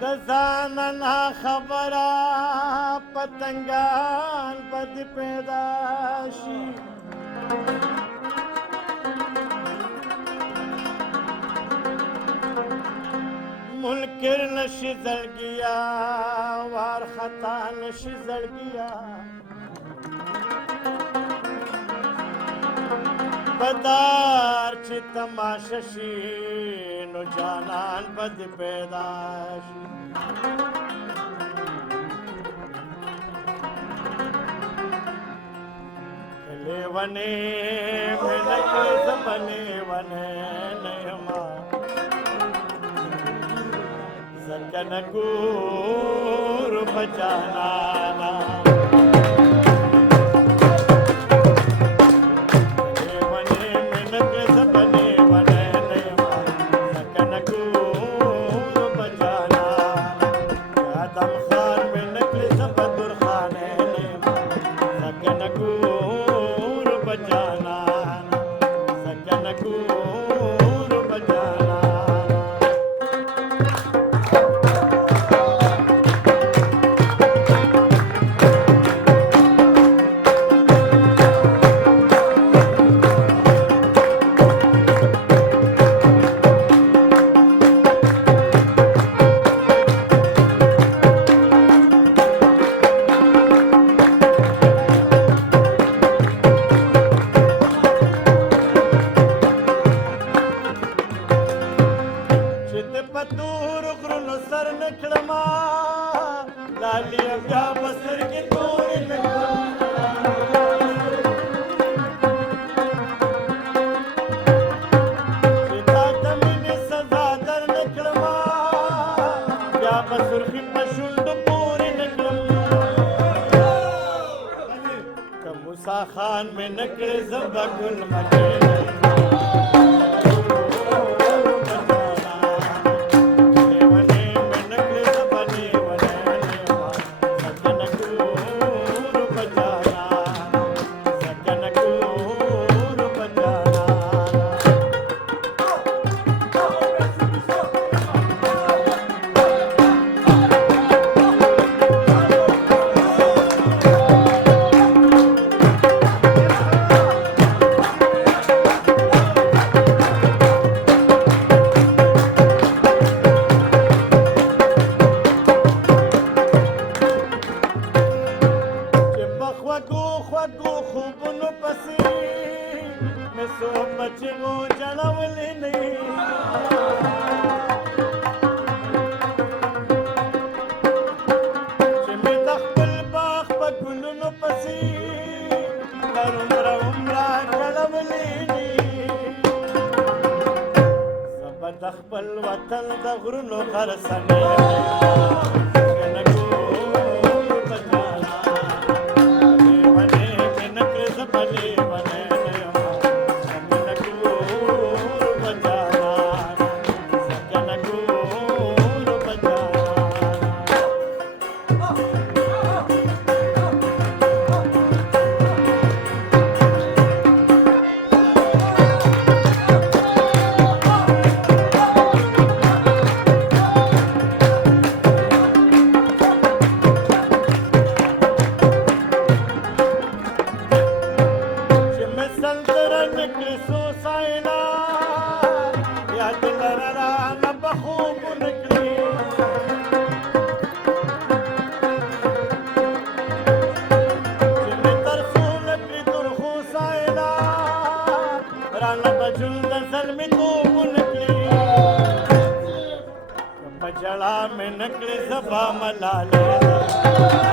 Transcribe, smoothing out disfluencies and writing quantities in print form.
د ځان نه خبره پتنګان بد پیدا شي منکر نشي زړګیا وار خطا نشي زړګیا بدار چې تماشا شي نو جانان بد پیدا شي لیوانه مې نکړې زبلې ونه نیما زکن ګور بچانا خان में नकल ज़बगुल मकेले خپل وطن د غرونو غرسنه जड़ा में नकले ज़बा मलाले